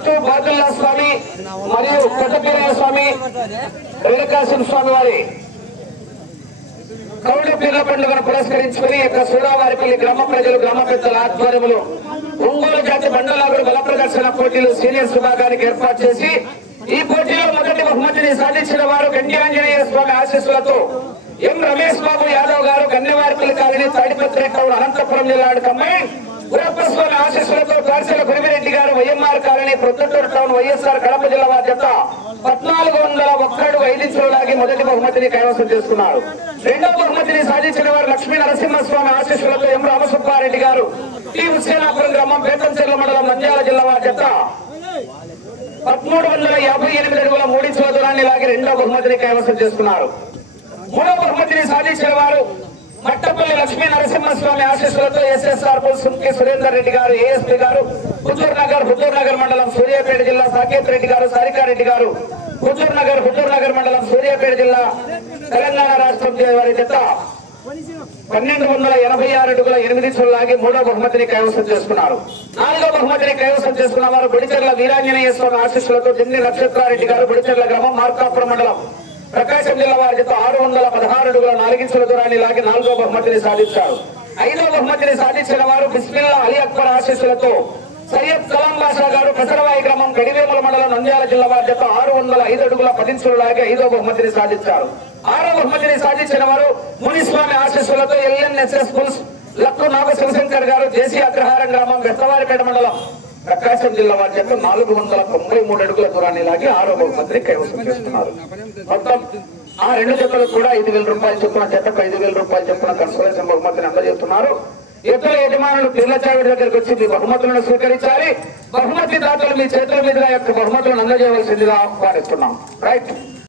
చిత్తూ బాదుల్లా స్వామి మరియు కొత్తపీరయ్య స్వామి రేణుకాసింహ స్వామి వారి కౌడి పీర్ల పండుగను పురస్కరించుకుని యొక్క సూరావారిపల్లి గ్రామ ప్రజలు గ్రామ పెద్దల ఆధ్వర్యంలో ఒంగోలు జాతి బండలాగుడు బల ప్రదర్శన పోటీలు సీనియర్స్ విభాగానికి ఏర్పాటు చేసి ఈ పోటీలో మొదటి బహుమతిని సాధించిన వారు గండి ఆంజనేయ స్వామి ఆశీస్సులతో ఎం రమేష్ బాబు యాదవ్ గారు గన్నెవారిపల్లి కాలనీ తాడిపత్రి టౌన్ అనంతపురం జిల్లా కమ్మాయి గురప్ప స్వామి ఆశీస్సులతో కార్సెల గురిమిరెడ్డి గారు YMR colony Proddatur town YSR Kadapa జిల్లా వారి జత 1401 లాగి మొదటి బహుమతిని కైవసం చేసుకున్నారు. రెండవ బహుమతిని సాధించిన వారు లక్ష్మీ నరసింహస్వామి ఆశీస్సులతో ఎం రామసుబ్బారెడ్డి గారు టి హుస్సేనాపురం గ్రామం బేతంచెర్ల మండలం నంద్యాల జిల్లా వారి జత 1358 అడుగుల 3 ఇంచుల దూరాన్ని లాగి రెండవ బహుమతిని కైవసం చేసుకున్నారు. మూడవ బహుమతిని సాధించిన వారు మట్టపల్లి లక్ష్మీ నరసింహస్వామి ఆశీస్సులతో ఎస్ఎస్ఆర్ సుంకి సురేందర్ రెడ్డి గారు ఏఎస్పీ గారు హుజూర్ నగర్ మండలం సూర్యాపేట జిల్లా సాకేత్ రెడ్డి గారు సారికారెడ్డి గారు హుజూర్ నగర్ మండలం సూర్యాపేట జిల్లా తెలంగాణ రాష్ట్రం వారి జత 1286 అడుగుల 8 ఇంచుల లాగి మూడవ బహుమతిని కైవసం చేసుకున్నారు. నాలుగవ బహుమతిని కైవసం చేసుకున్న వారు బుడిచెర్ల వీరాంజనేయ స్వామి ఆశీస్సులతో దిన్ని నక్షత్రారెడ్డి గారు బుడిచెర్ల గ్రామం మార్కాపురం మండలం ప్రకాశం జిల్లా వారి జత 616 అడుగుల 4 ఇంచుల దూరాన్ని లాగి నాలుగో బహుమతిని సాధించారు. ఐదవ బహుమతిని సాధించిన వారు బిస్మిల్లా అలీ అక్బర్ ఆశీస్సులతో సయ్యద్ కలాం బాషా గారు పెసరవాయి గ్రామం గడివేముల మండలం నంద్యాల జిల్లా వారి జత 605 అడుగుల 10 ఇంచుల లాగి ఐదవ బహుమతిని సాధించారు. ఆరవ బహుమతిని సాధించిన వారు మునిస్వామి ఆశీస్సులతో ఎల్ఎన్ఎస్ఎస్ పుల్స్ లక్కు నాగ శివశంకర్ గారు జేసీ అగ్రహారం గ్రామం వెస్తవారిపేట మండలం ప్రకాశం జిల్లా వారి చేత 493 అడుగుల దూరాన్ని లాగి ఆరో బహుమతిని కైవసం చేస్తున్నారు. మొత్తం ఆ రెండు జతలకు కూడా 5,000 రూపాయలు చొప్పున జతకు 5,000 రూపాయలు చొప్పున కన్సోలేషన్ బహుమతిని అందజేస్తున్నారు. ఎద్దుల యజమానులు పీర్ల చావిడి దగ్గరకు వచ్చి మీ బహుమతులను స్వీకరించాలి. బహుమతి దాతలు మీ చేతుల మీదుగా యొక్క బహుమతులను అందజేయవలసిందిగా ఆహ్వానిస్తున్నాం. రైట్.